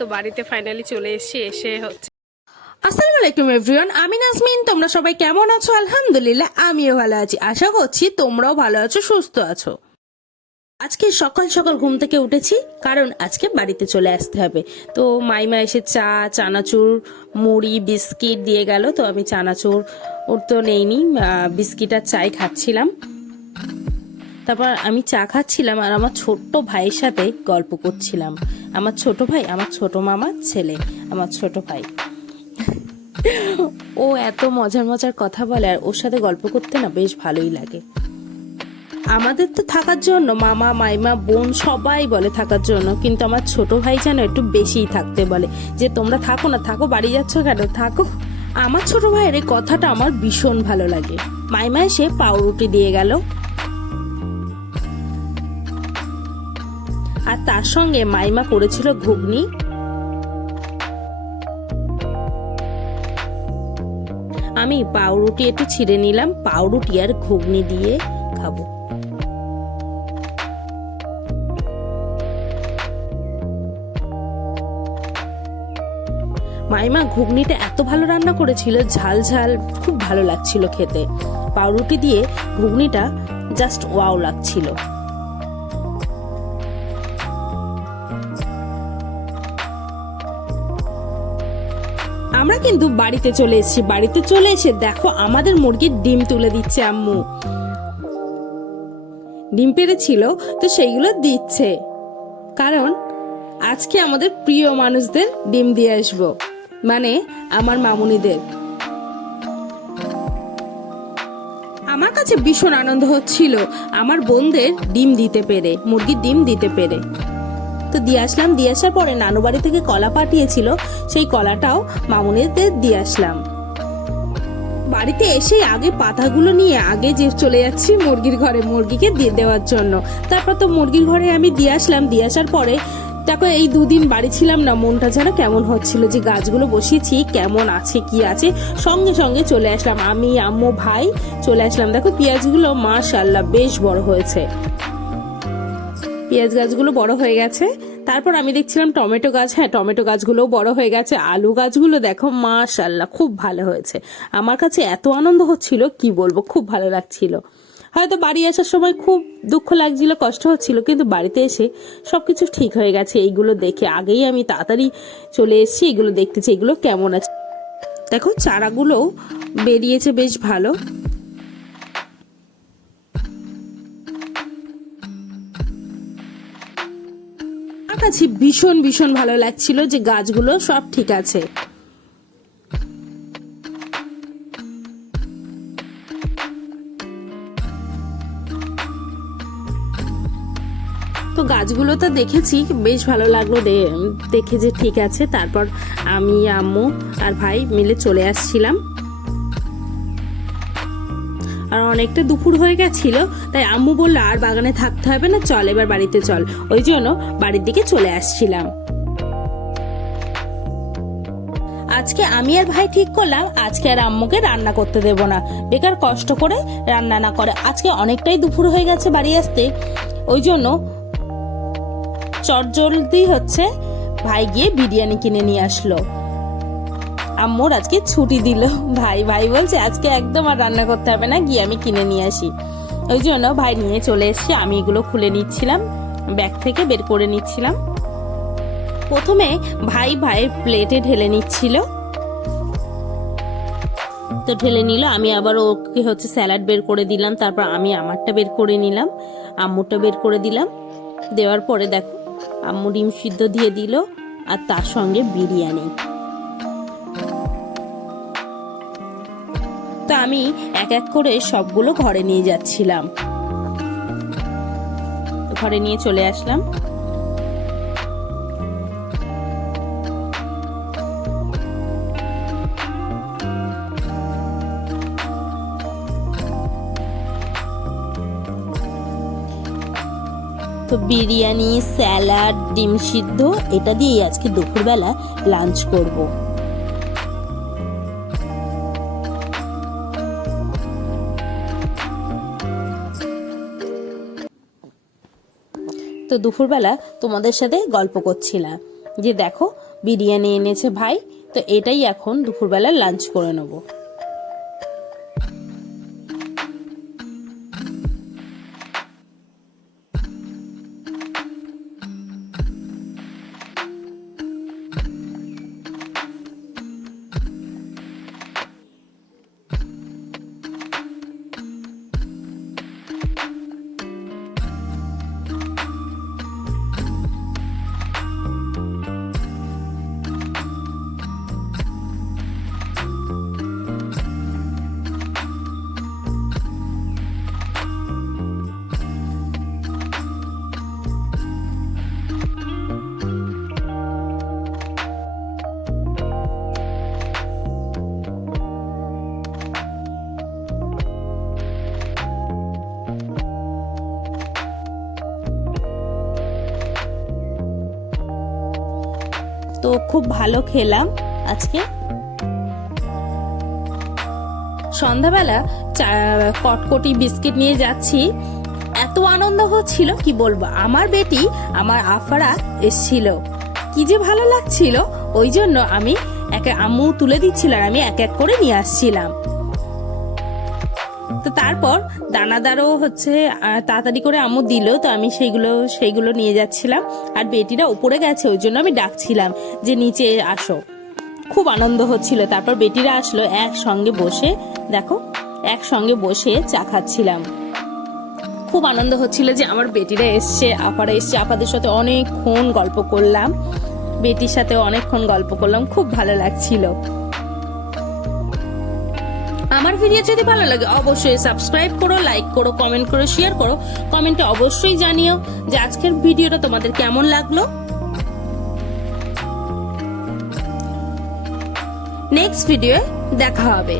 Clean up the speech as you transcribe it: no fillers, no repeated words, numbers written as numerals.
তো বাড়িতে ফাইনালি চলে এসে হচ্ছে। আসসালামু আলাইকুম এভরিওয়ান, আমি নাজমিন। তোমরা সবাই কেমন আছো? আলহামদুলিল্লাহ আমিও ভালো আছি। আশা করছি তোমরাও ভালো আছো, সুস্থ আছো। আজকে সকাল সকাল ঘুম থেকে উঠেছি, কারণ আজকে বাড়িতে চলে আসতে হবে। তো মাইমা এসে চানাচুর, মুড়ি, বিস্কিট দিয়ে গেল। তো আমি চানাচুর ওর তো নেইনি, বিস্কিট আর চাই খাচ্ছিলাম। তারপর আমি চা খাচ্ছিলাম আর আমার ছোট্ট ভাইয়ের সাথে গল্প করছিলাম। আমার ছোট ভাই, আমার ছোট মামার ছেলে, আমার ছোট ভাই। ও এত মজার মজার কথা বলে, আর ওর সাথে গল্প করতে না বেশ ভালোই লাগে। আমাদের তো থাকার জন্য মামা, মাইমা, বোন সবাই বলে থাকার জন্য, কিন্তু আমার ছোট ভাই যেন একটু বেশিই থাকতে বলে, যে তোমরা থাকো না, থাকো, বাড়ি যাচ্ছ কেন, থাকো। আমার ছোট ভাইয়ের এই কথাটা আমার ভীষণ ভালো লাগে। মাইমা এসে পাউরুটি দিয়ে গেল, আর তার সঙ্গে মাইমা করেছিল ঘুগনি। আমি পাউরুটি একটু ছিঁড়ে নিলাম, পাউরুটি আর ঘুগনি দিয়ে খাবো। মাইমা ঘুগনিটা এত ভালো রান্না করেছিল, ঝাল ঝাল, খুব ভালো লাগছিল খেতে। পাউরুটি দিয়ে ঘুগনিটা জাস্ট ওয়াও লাগছিল। আমরা কিন্তু বাড়িতে চলে এসেছি। বাড়িতে চলে এসে দেখো আমাদের মুরগির ডিম তুলে দিচ্ছে আম্মু। ডিম পেড়েছিল তো সেইগুলো দিচ্ছে, কারণ আজকে আমাদের প্রিয় মানুষদের ডিম দিয়ে আসবো, মানে আমার মামুনিদের। আমার কাছে ভীষণ আনন্দ হচ্ছিল আমার বোনদের ডিম দিতে পেরে, মুরগির ডিম দিতে পেরে। তো দিয়ে আসলাম। দিয়ে আসার পরে নানু বাড়ি থেকে কলা পাঠিয়েছিল, সেই কলাটাও মামুনিদের দিয়ে আসলাম। বাড়িতে এসে আগে পাতাগুলো নিয়ে আগে যে চলে যাচ্ছি মুরগির ঘরে, মুরগিকে দিয়ে দেওয়ার জন্য। তারপর তো মুরগির ঘরে আমি দিয়ে আসলাম। দিয়ে আসার পরে দেখো এই দুদিন বাড়ি ছিলাম না, মনটা যেন কেমন হচ্ছিল, যে গাছগুলো বসিয়েছি কেমন আছে কি আছে। সঙ্গে সঙ্গে চলে আসলাম, আমি, আম্মু, ভাই চলে আসলাম। দেখো পেঁয়াজগুলো মাশাআল্লাহ বেশ বড় হয়েছে, পেঁয়াজ গাছগুলো বড় হয়ে গেছে। তারপর আমি দেখছিলাম টমেটো গাছ, হ্যাঁ টমেটো গাছগুলোও বড় হয়ে গেছে। আলু গাছগুলো দেখো মাশাআল্লাহ খুব ভালো হয়েছে। আমার কাছে এত আনন্দ হচ্ছিল কি বলবো, খুব ভালো লাগছিল। হয়তো বাড়ি আসার সময় খুব দুঃখ লাগছিল, কষ্ট হচ্ছিল, কিন্তু বাড়িতে এসে সবকিছু ঠিক হয়ে গেছে। এইগুলো দেখে আগেই আমি তাড়াতাড়ি চলে এসেছি, এগুলো দেখতেছি এগুলো কেমন আছে। দেখো চারাগুলোও বেরিয়েছে বেশ ভালো। আমার কাছে ভীষণ ভীষণ ভালো লাগছিল যে গাছগুলো সব ঠিক আছে। তো গাছগুলো তো দেখেছি, বেশ ভালো লাগলো দেখে যে ঠিক আছে। তারপর আমি, আম্মু আর ভাই মিলে চলে আসছিলাম। আর অনেকটা দুপুর হয়ে গেছিল, তাই আম্মু বললো আর বাগানে থাকতে হবে না, চল এবার বাড়িতে চল। ওই জন্য বাড়ির দিকে চলে আসছিলাম। আজকে আমি আর ভাই ঠিক করলাম আজকে আর আম্মুকে রান্না করতে দেব না, বেকার কষ্ট করে রান্না না করে। আজকে অনেকটাই দুপুর হয়ে গেছে বাড়ি আসতে, ওই জন্য চটজলদি হচ্ছে ভাই গিয়ে বিরিয়ানি কিনে নিয়ে আসলো। আম্মুর আজকে ছুটি দিল, ভাই বলছে আজকে একদম আর রান্না করতে হবে না, গিয়ে আমি কিনে নিয়ে আসি। ওই জন্য ভাই নিয়ে চলে এসেছে। আমি এগুলো খুলে নিচ্ছিলাম, ব্যাগ থেকে বের করে নিচ্ছিলাম। প্রথমে ভাইয়ের প্লেটে ঢেলে নিচ্ছিল, তো ঢেলে নিল। আমি আবার ওকে হচ্ছে স্যালাড বের করে দিলাম। তারপর আমি আমারটা বের করে নিলাম, আম্মুরটা বের করে দিলাম। দেওয়ার পরে দেখো আম্মু ডিম সিদ্ধ দিয়ে দিল, আর তার সঙ্গে বিরিয়ানি। তো আমি এক এক করে সবগুলো ঘরে নিয়ে যাচ্ছিলাম, ঘরে নিয়ে চলে আসলাম। তো বিরিয়ানি, স্যালাড, ডিম সিদ্ধ এটা দিয়েই আজকে দুপুরবেলা লাঞ্চ করব। তো দুপুরবেলা তোমাদের সাথে গল্প করছিলাম যে দেখো বিরিয়ানি এনেছে ভাই। তো এটাই এখন দুপুরবেলা লাঞ্চ করে নেব। তো খুব ভালো খেলাম আজকে। সন্ধ্যাবেলা কটকটি বিস্কিট নিয়ে যাচ্ছি, এত আনন্দ হচ্ছিল কি বলবো। আমার বেটি আমার আফারা এসছিল, কি যে ভালো লাগছিল। ওই জন্য আমি আম্মু তুলে দিচ্ছিল আর আমি এক এক করে নিয়ে আসছিলাম। তো তারপর দানাদারও তাড়াতাড়ি করে আম্মু দিল, তো আমি সেইগুলো নিয়ে যাচ্ছিলাম। আর বেটিরা উপরে গেছে, ওই জন্য আমি ডাকছিলাম যে নিচে আসো। খুব আনন্দ হচ্ছিল। তারপর বেটিরা আসলো, একসঙ্গে বসে দেখো একসঙ্গে বসে চা খাচ্ছিলাম। খুব আনন্দ হচ্ছিল যে আমার বেটিরা এসছে, আপারা এসছে। আপাদের সাথে অনেকক্ষণ গল্প করলাম, বেটির সাথে অনেকক্ষণ গল্প করলাম, খুব ভালো লাগছিল। আমার ভিডিও যদি ভালো লাগে অবশ্যই সাবস্ক্রাইব করো, লাইক করো, কমেন্ট করো, শেয়ার করো। কমেন্টে অবশ্যই জানিও যে আজকের ভিডিওটা তোমাদের কেমন লাগলো। নেক্সট ভিডিওয়ে দেখা হবে।